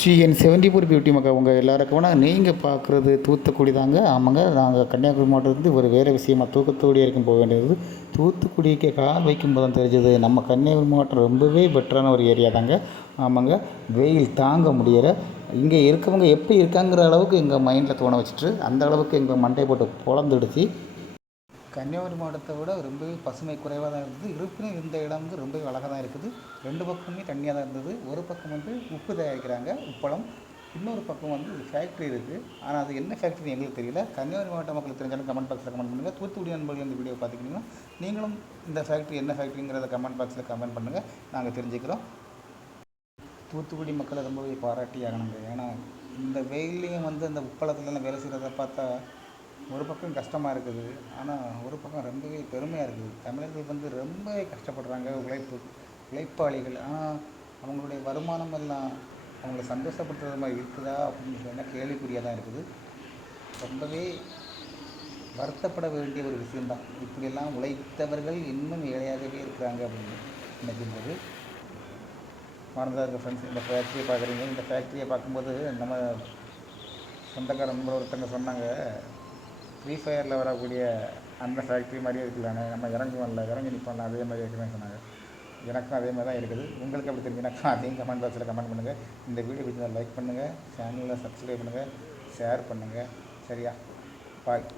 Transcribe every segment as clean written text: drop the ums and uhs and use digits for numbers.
TN74 beauty மக்கள் உங்கள் எல்லாருக்கும் நீங்கள் பார்க்குறது தூத்துக்குடி தாங்க. ஆமாங்க, நாங்கள் கன்னியாகுமரி மாவட்டத்துலேருந்து ஒரு வேலை விஷயமா தூத்துக்குடி வரைக்கும் போக வேண்டியது. தூத்துக்குடிக்கு கால் வைக்கும்போது தான் தெரிஞ்சது நம்ம கன்னியாகுமரி மாவட்டம் ரொம்பவே பெட்டரான ஒரு ஏரியா தாங்க. ஆமாங்க, வெயில் தாங்க முடியலை. இங்கே இருக்கவங்க எப்படி இருக்காங்கிற அளவுக்கு எங்கள் மைண்டில் தோண வச்சுட்டு அந்த அளவுக்கு எங்கள் மண்டை போட்டு பொழந்துடுச்சு. கன்னியாகுமரி மாவட்டத்தை விட ரொம்பவே பசுமை குறைவாக தான் இருந்தது. இருப்பினும் இந்த இடம் வந்து ரொம்பவே அழகாக தான் இருக்குது. ரெண்டு பக்கமுமே தண்ணியாக தான் இருந்தது. ஒரு பக்கம் வந்து உப்பு தயாரிக்கிறாங்க, உப்பளம். இன்னொரு பக்கம் வந்து ஃபேக்ட்ரி இருக்குது. ஆனால் அது என்ன ஃபேக்ட்ரின்னு எங்களுக்கு தெரியல. கன்னியாகுமரி மாவட்ட மக்களுக்கு தெரிஞ்சாலும் கமெண்ட் பாக்ஸில் கமெண்ட் பண்ணுங்கள். தூத்துக்குடி நண்பர்கள் இந்த வீடியோ பார்த்துக்கிட்டிங்கன்னா நீங்களும் இந்த ஃபேக்ட்ரி என்ன ஃபேக்ட்ரிங்கிறத கமெண்ட் பாக்ஸில் கமெண்ட் பண்ணுங்கள், நாங்கள் தெரிஞ்சுக்கிறோம். தூத்துக்குடி மக்களை ரொம்பவே பாராட்டி ஆகணுங்க. ஏன்னா இந்த வெயிலையும் வந்து அந்த உப்பளத்துலலாம் வேலை செய்கிறத பார்த்தா ஒரு பக்கம் கஷ்டமாக இருக்குது, ஆனால் ஒரு பக்கம் ரொம்பவே பெருமையாக இருக்குது. தமிழர்கள் வந்து ரொம்பவே கஷ்டப்படுறாங்க, உழைப்பாளிகள். ஆனால் அவங்களுடைய வருமானம் எல்லாம் அவங்கள சந்தோஷப்படுத்துறது மாதிரி இருக்குதா அப்படின்னு சொன்னால் கேள்விக்குறியாக தான் இருக்குது. ரொம்பவே வருத்தப்பட வேண்டிய ஒரு விஷயந்தான். இப்படியெல்லாம் உழைத்தவர்கள் இன்னும் ஏழையாகவே இருக்கிறாங்க அப்படின்னு நினைக்கும்போது மறந்ததாக இருக்க ஃப்ரெண்ட்ஸ். இந்த ஃபேக்ட்ரியை பார்க்குறீங்க. இந்த ஃபேக்ட்ரியை பார்க்கும்போது நம்ம சொந்தக்கார நண்பர் ஒருத்தங்க சொன்னாங்க, ஃப்ரீ ஃபயரில் வரக்கூடிய அந்த ஃபேக்ட்ரி மாதிரியே இருக்கலான்னு, நம்ம இறங்கி நிற்போம்ல அதே மாதிரி இருக்குதுன்னு சொன்னாங்க. எனக்கும் அதே மாதிரி தான் இருக்குது. உங்களுக்கு அப்படி தெரிஞ்சுனாக்கா அதையும் கமெண்ட் பாக்ஸில் கமெண்ட் பண்ணுங்கள். இந்த வீடியோ பிடிச்சதை லைக் பண்ணுங்கள், சேனலில் சப்ஸ்கிரைப் பண்ணுங்கள், ஷேர் பண்ணுங்கள். சரியா, பாய்.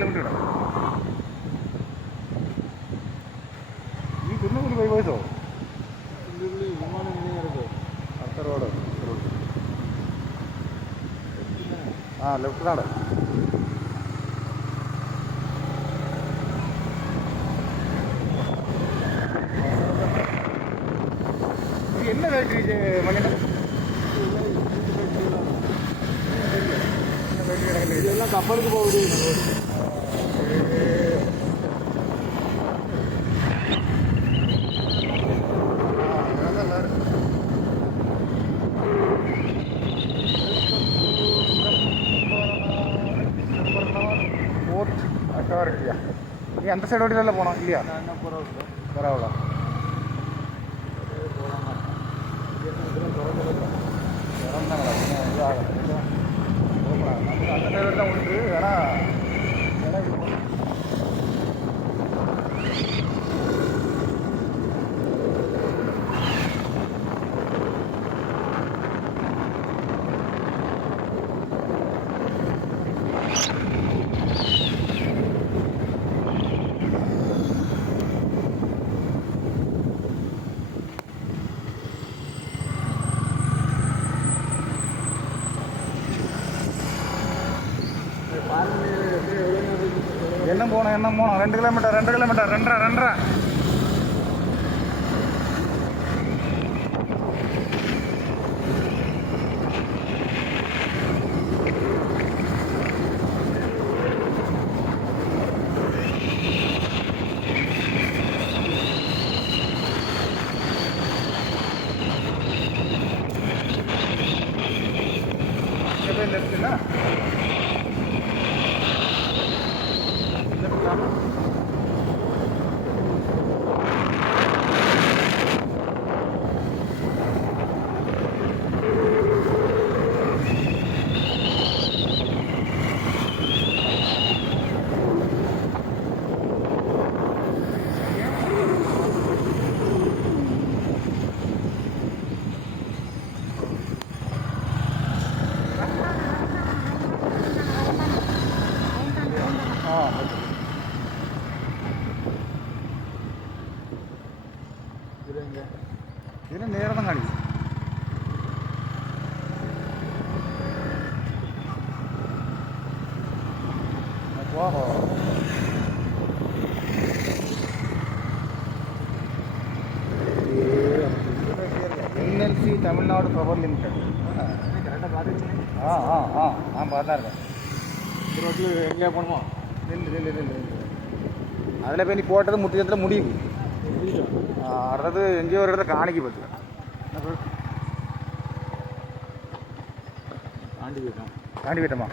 லெஃப்ட் ഈ കുന്നുകുടി ബൈപാസോ വിമാനം ഇങ്ങനെ അടുത്ത റോഡ് ആ ലെഫ്റ്റിലാണ്. என்ன ஃபேக்ட்ரி மகன்? இதெல்லாம் கப்பலுக்கு போகுது. நீ அந்த சைடு ஓட்டில போனோம் இல்லையா? பரவாயில்ல. அந்த சைடு தான் உண்டு. ஆனால் என்ன போனோம் 2 கிலோமீட்டர் 2.5 லெஃப்ட்டுனா ഇതിന് നേരം കാണിക്കും. ഓഹോ, NLC தமிழ்நாடு பவர் லிமிடெட். கரெக்டாக பார்த்துருக்கீங்க? நான் பார்த்தா இருக்கேன். ரோட்டில் எங்கேயா போகணுமா? இல்லை அதில் போய் நீ போட்டது முத்தியத்தில் முடியுது. அடுத்தது எங்கேயோ ஒரு இடத்துல காணிக்கு பார்த்து தாண்டி போயிட்டோமா